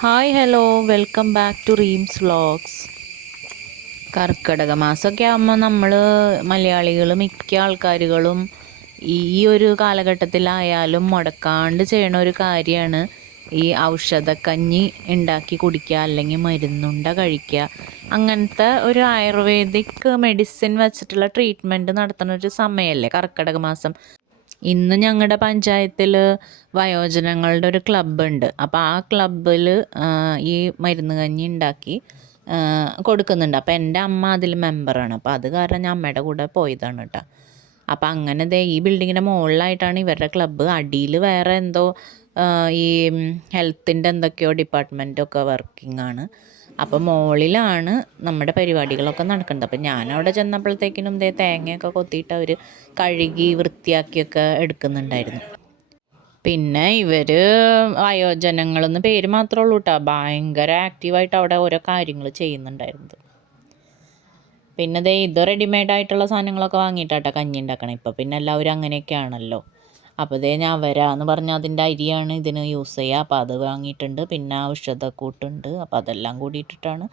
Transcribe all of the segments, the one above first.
Hi hello welcome back to Reem's vlogs കർക്കിടക മാസമൊക്കെ ആകുമ്പോൾ നമ്മൾ മലയാളികൾ മിക്ക ആൾക്കാരുകളും ഈ ഒരു കാലഘട്ടത്തിലായാലും മുടക്കാണ്ട് ചെയ്യണ ഒരു കാര്യമാണ് ഈ ഔഷധക്കഞ്ഞി ഉണ്ടാക്കി കുടിക്കുക അല്ലെങ്കിൽ മരുന്നുണ്ട കഴിക്കുക അങ്ങനത്തെ ഒരു ആയുർവേദിക് മെഡിസിൻ വെച്ചിട്ടുള്ള ട്രീറ്റ്മെന്റ് നടത്തുന്ന ഒരു സമയമല്ലേ കർക്കിടക മാസം ഇന്ന് ഞങ്ങളുടെ പഞ്ചായത്തിൽ വയോജനങ്ങളുടെ ഒരു ക്ലബ്ബ് ഉണ്ട് അപ്പോൾ ആ ക്ലബ്ബിൽ ഈ മരുന്ന് കഞ്ഞി ഉണ്ടാക്കി കൊടുക്കുന്നുണ്ട്. അപ്പോൾ എന്റെ അമ്മ അതിൽ മെമ്പറാണ്. അപ്പോൾ അത് കാരണം ഞാൻ അമ്മയുടെ കൂടെ പോയതാണ് കേട്ടോ അപ്പോൾ അങ്ങനെ ദേ ഈ ബിൽഡിങ്ങിന്റെ മുകളിലായിട്ടാണ് ഇവരുടെ ക്ലബ്ബ്. അടിയിൽ വേറെ എന്തോ ഈ ഹെൽത്തിന്റെ എന്തൊക്കെയോ ഡിപ്പാർട്ട്മെന്റൊക്കെ വർക്കിംഗ് ആണ് അപ്പോൾ മോളിലാണ് നമ്മുടെ പരിപാടികളൊക്കെ നടക്കുന്നത്. അപ്പം ഞാനവിടെ ചെന്നപ്പോഴത്തേക്കിനും ഇതേ തേങ്ങയൊക്കെ കൊത്തിയിട്ട് അവർ കഴുകി വൃത്തിയാക്കിയൊക്കെ എടുക്കുന്നുണ്ടായിരുന്നു. പിന്നെ ഇവർ വയോജനങ്ങളെന്ന് പേര് മാത്രമേ ഉള്ളൂ കേട്ടോ ഭയങ്കര ആക്റ്റീവായിട്ട് അവിടെ ഓരോ കാര്യങ്ങൾ ചെയ്യുന്നുണ്ടായിരുന്നത്. പിന്നെ ദേ ഇത് റെഡിമെയ്ഡ് ആയിട്ടുള്ള സാധനങ്ങളൊക്കെ വാങ്ങിയിട്ടാട്ടോ കഞ്ഞി ഉണ്ടാക്കണം. ഇപ്പോൾ പിന്നെ എല്ലാവരും അങ്ങനെയൊക്കെയാണല്ലോ. അപ്പോൾ ദേ ഞാൻ വരാമെന്ന് പറഞ്ഞാൽ അതിന്റെ അരിയാണ് ഇതിന് യൂസ് ചെയ്യുക. അപ്പോൾ അത് വാങ്ങിയിട്ടുണ്ട്. പിന്നെ ഔഷധക്കൂട്ടുണ്ട്. അപ്പോൾ അതെല്ലാം കൂടിയിട്ടിട്ടാണ്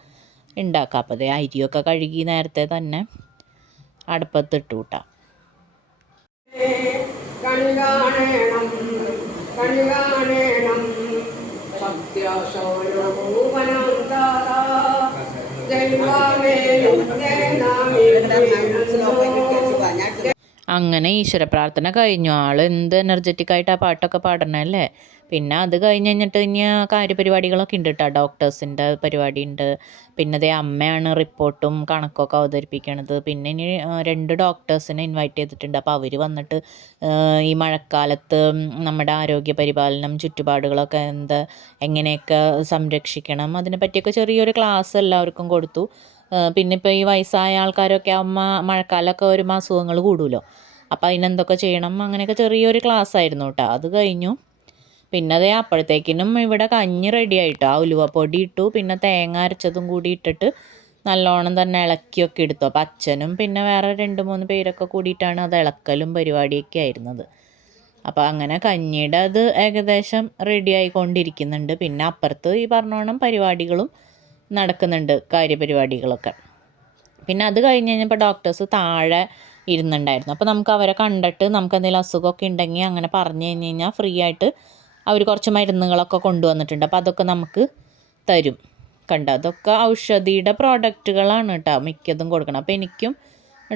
ഉണ്ടാക്കുക അപ്പോൾ ദേ അരിയൊക്കെ കഴുകി നേരത്തെ തന്നെ അടുപ്പത്തിട്ട് കൂട്ടാം. ജൈവാമേ ദൈവമേ അങ്ങനെ ഈശ്വര പ്രാർത്ഥന കഴിഞ്ഞു. ആൾ എന്ത് എനർജറ്റിക് ആയിട്ട് ആ പാട്ടൊക്കെ പാടണല്ലേ പിന്നെ അത് കഴിഞ്ഞ് കഴിഞ്ഞിട്ട് ഇനി കാര്യപരിപാടികളൊക്കെ ഉണ്ട് കേട്ടോ ഡോക്ടേഴ്സിന്റെ പരിപാടി ഉണ്ട്. പിന്നെ അതേ അമ്മയാണ് റിപ്പോർട്ടും കണക്കൊക്കെ അവതരിപ്പിക്കണത്. പിന്നെ ഇനി രണ്ട് ഡോക്ടേഴ്സിനെ ഇൻവൈറ്റ് ചെയ്തിട്ടുണ്ട്. അപ്പോൾ അവർ വന്നിട്ട് ഈ മഴക്കാലത്ത് നമ്മുടെ ആരോഗ്യ പരിപാലനം ചുറ്റുപാടുകളൊക്കെ എന്താ എങ്ങനെയൊക്കെ സംരക്ഷിക്കണം അതിനെ പറ്റിയൊക്കെ ചെറിയൊരു ക്ലാസ് എല്ലാവർക്കും കൊടുത്തു. പിന്നെ ഇപ്പോൾ ഈ വയസ്സായ ആൾക്കാരൊക്കെ ആകുമ്പോൾ മഴക്കാലമൊക്കെ വരുമ്പോൾ അസുഖങ്ങൾ കൂടുമല്ലോ അപ്പോൾ അതിനെന്തൊക്കെ ചെയ്യണം? അങ്ങനെയൊക്കെ ചെറിയൊരു ക്ലാസ് ആയിരുന്നു കേട്ടോ അത് കഴിഞ്ഞു. പിന്നെ അതേ അപ്പോഴത്തേക്കിനും ഇവിടെ കഞ്ഞി റെഡി ആയിട്ടോ. ആ ഉലുവപ്പൊടി ഇട്ടു. പിന്നെ തേങ്ങ അരച്ചതും കൂടി ഇട്ടിട്ട് നല്ലോണം തന്നെ ഇളക്കിയൊക്കെ എടുത്തു. അപ്പോൾ അച്ഛനും പിന്നെ വേറെ രണ്ട് മൂന്ന് പേരൊക്കെ കൂടിയിട്ടാണ് അത് ഇളക്കലും പരിപാടിയൊക്കെ ആയിരുന്നത്. അപ്പോൾ അങ്ങനെ കഞ്ഞിയുടെ അത് ഏകദേശം റെഡി ആയിക്കൊണ്ടിരിക്കുന്നുണ്ട്. പിന്നെ അപ്പുറത്ത് ഈ പറഞ്ഞോണം പരിപാടികളും നടക്കുന്നുണ്ട് കാര്യപരിപാടികളൊക്കെ. പിന്നെ അത് കഴിഞ്ഞ് കഴിഞ്ഞപ്പോൾ ഡോക്ടേഴ്സ് താഴെ ഇരുന്നുണ്ടായിരുന്നു. അപ്പോൾ നമുക്ക് അവരെ കണ്ടിട്ട് നമുക്ക് എന്തെങ്കിലും അസുഖമൊക്കെ ഉണ്ടെങ്കിൽ അങ്ങനെ പറഞ്ഞു കഴിഞ്ഞ് കഴിഞ്ഞാൽ ഫ്രീ ആയിട്ട് അവർ കുറച്ച് മരുന്നുകളൊക്കെ കൊണ്ടുവന്നിട്ടുണ്ട്. അപ്പോൾ അതൊക്കെ നമുക്ക് തരും. കണ്ട? അതൊക്കെ ഔഷധിയുടെ പ്രോഡക്റ്റുകളാണ് കേട്ടോ മിക്കതും കൊടുക്കണം അപ്പോൾ എനിക്കും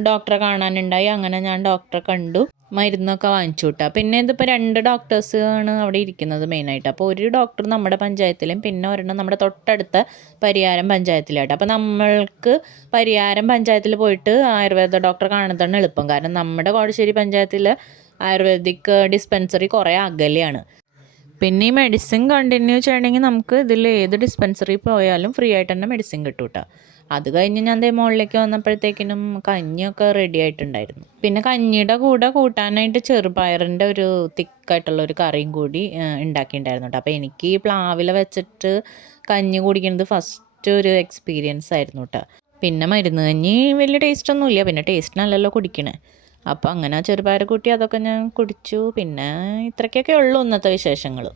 ഡോക്ടറെ കാണാനുണ്ടായി. അങ്ങനെ ഞാൻ ഡോക്ടറെ കണ്ടു. മരുന്നൊക്കെ വാങ്ങിച്ചു കിട്ടുക പിന്നെ ഇതിപ്പോൾ രണ്ട് ഡോക്ടേഴ്സ് ആണ് അവിടെ ഇരിക്കുന്നത് മെയിനായിട്ട് അപ്പോൾ ഒരു ഡോക്ടർ നമ്മുടെ പഞ്ചായത്തിലും പിന്നെ ഒരെണ്ണം നമ്മുടെ തൊട്ടടുത്ത പരിയാരം പഞ്ചായത്തിലായിട്ട്. അപ്പോൾ നമ്മൾക്ക് പരിയാരം പഞ്ചായത്തിൽ പോയിട്ട് ആയുർവേദ ഡോക്ടറെ കാണുന്നതാണ് എളുപ്പം. കാരണം നമ്മുടെ കോടശ്ശേരി പഞ്ചായത്തിൽ ആയുർവേദിക് ഡിസ്പെൻസറി കുറേ അകലെയാണ്. പിന്നെ ഈ മെഡിസിൻ കണ്ടിന്യൂ ചെയ്യണമെങ്കിൽ നമുക്ക് ഇതിൽ ഏത് ഡിസ്പെൻസറി പോയാലും ഫ്രീ ആയിട്ട് തന്നെ മെഡിസിൻ കിട്ടും കേട്ടോ അത് കഴിഞ്ഞ് ഞാൻ ദേ മുകളിലേക്ക് വന്നപ്പോഴത്തേക്കിനും കഞ്ഞിയൊക്കെ റെഡി ആയിട്ടുണ്ടായിരുന്നു. പിന്നെ കഞ്ഞിയുടെ കൂടെ കൂട്ടാനായിട്ട് ചെറുപയറിന്റെ ഒരു തിക്കായിട്ടുള്ള ഒരു കറിയും കൂടി ഉണ്ടാക്കിയിട്ടുണ്ടായിരുന്നു കേട്ടോ അപ്പോൾ എനിക്ക് ഈ പ്ലാവില വെച്ചിട്ട് കഞ്ഞി കുടിക്കുന്നത് ഫസ്റ്റ് ഒരു എക്സ്പീരിയൻസ് ആയിരുന്നു കേട്ടോ പിന്നെ മരുന്ന് കഞ്ഞി വലിയ ടേസ്റ്റ് ഒന്നുമില്ല. പിന്നെ ടേസ്റ്റിനല്ലല്ലോ കുടിക്കണേ. അപ്പോൾ അങ്ങനെ ചെറുപയർ കൂട്ടി അതൊക്കെ ഞാൻ കുടിച്ചു. പിന്നെ ഇത്രയ്ക്കൊക്കെ ഉള്ളൂ ഇന്നത്തെ വിശേഷങ്ങൾ